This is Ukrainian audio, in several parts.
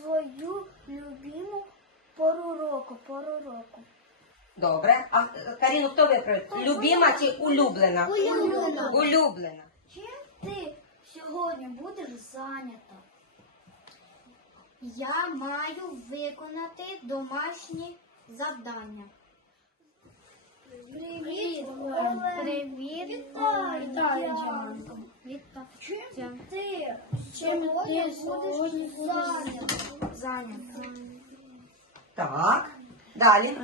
свою любиму пору року, пору року. Добре. А Каріну хто виправить? Любима чи улюблена? Улюблена. Улюблена. Чим ти сьогодні будеш зайнята? Я маю виконати домашні завдання. Привіт, Олег. Привіт, Вітаю, Діанко. Вітаю. Чим ти сьогодні будеш зайнятий? Зайнятий. Так. Далі.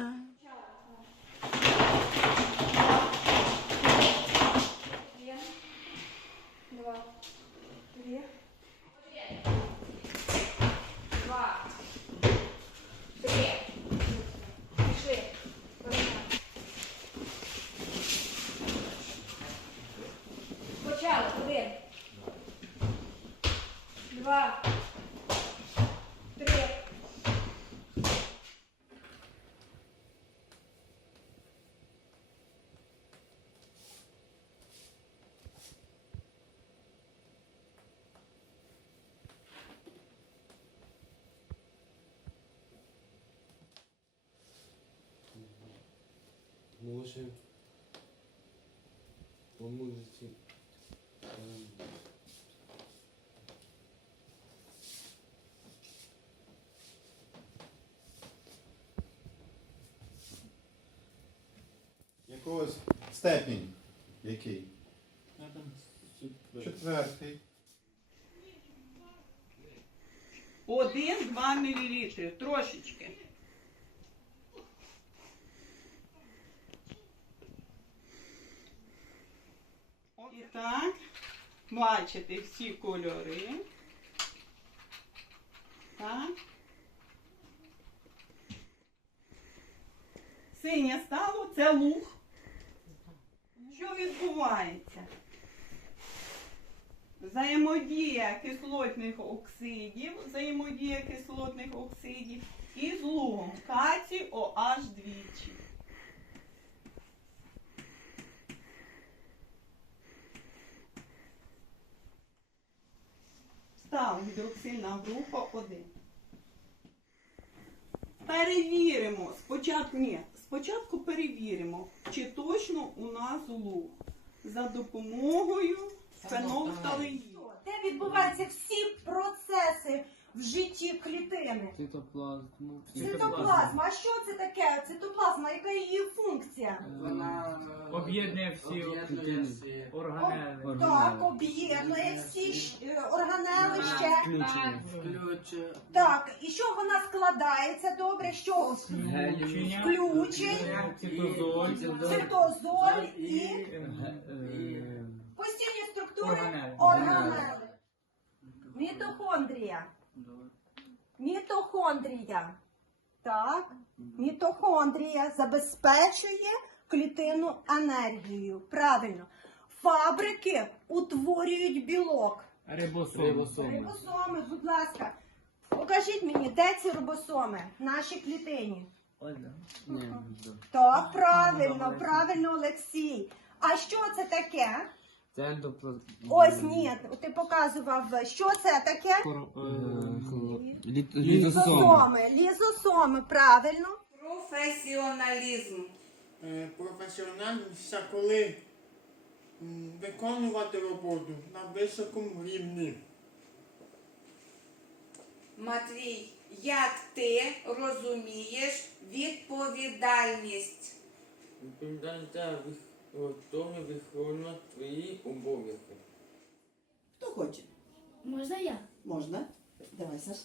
Може по музиці. ем, Якогось степінь. Який? Четвертий. Один-два мілілітри, трошечки. І так, бачите всі кольори. Так. Синє стало це луг. Що відбувається? Взаємодія кислотних оксидів, взаємодія кислотних оксидів із лугом кальцій OH двічі. Стала гідроксильна група 1. Перевіримо. Спочатку ні. Спочатку перевіримо, чи точно у нас луг за допомогою фенолфталеїну. Де відбуваються всі процеси в житті клітини? Цитоплазму. Цитоплазма. А що це таке? Цитоплазма, яка її функція? Вона Об'єднує всі всі. органели. Так, об'єднує всі ж, е, органели ще. Включення. Так, і що вона складається? Добре, що Включення. включень, Цитозоль. цитозоль і Е, постійні структури Органели. органели. Мітохондрія. Мітохондрія. Так. Мітохондрія забезпечує клітину енергією. Правильно. Фабрики утворюють білок. Рибосом. Рибосоми, будь ласка. Покажіть мені, де ці рибосоми в нашій клітині. Так, правильно, правильно, Олексій. А що це таке? Це ендоплазм. Ось ні, ти показував, що це таке? Лізосоми. Лізосоми, правильно. Професіоналізм. Е, Професіональність це коли виконувати роботу на високому рівні. Матвій, як ти розумієш відповідальність? Відповідальність готові виконувати твої обов'язки. Хто хоче? Можна я? Можна. Давай, Саш.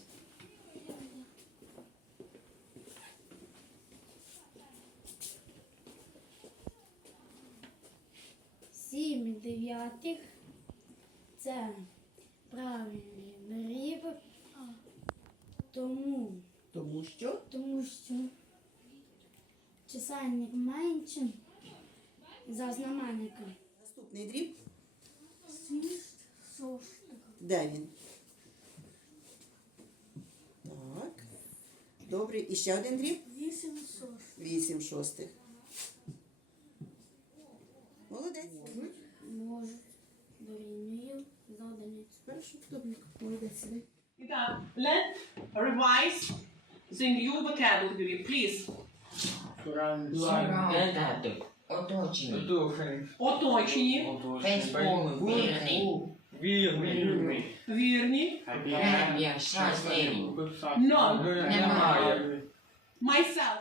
Сім дев'ятих це правильний дріб, тому, Тому що тому що чисельник менше за знаменником. наступний дріб. Шостих. Де він? Так. Добре. І ще один дріб. Вісім шостих. Вісім шостих. дорівнюю за одиницю. Першу добре. Молодець. І так, лед revise the new vocabulary, please. Surrounded. Оточені. Оточені, Фейсбук. Вірний. Вірний. вірні, Happy. Щасливі. none, Немає. myself,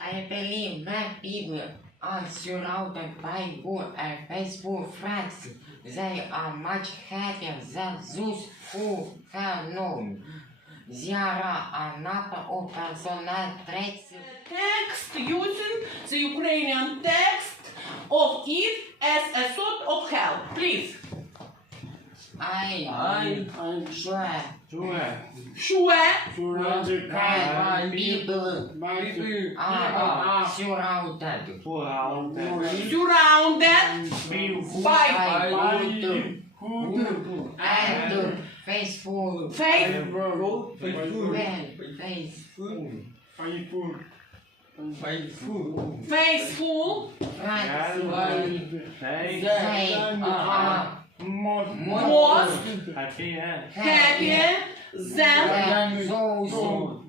I believe that people are surrounded by good and faithful friends. They are much happier than those who have none. There are a number of personal traits text using the Ukrainian text of it as a sort of help, please. I, I, sure Sure, that people people, are surrounded surrounded by by good and faithful faith, faithful, faithful faithful, faithful, faithful, friends. They are most most happier than than those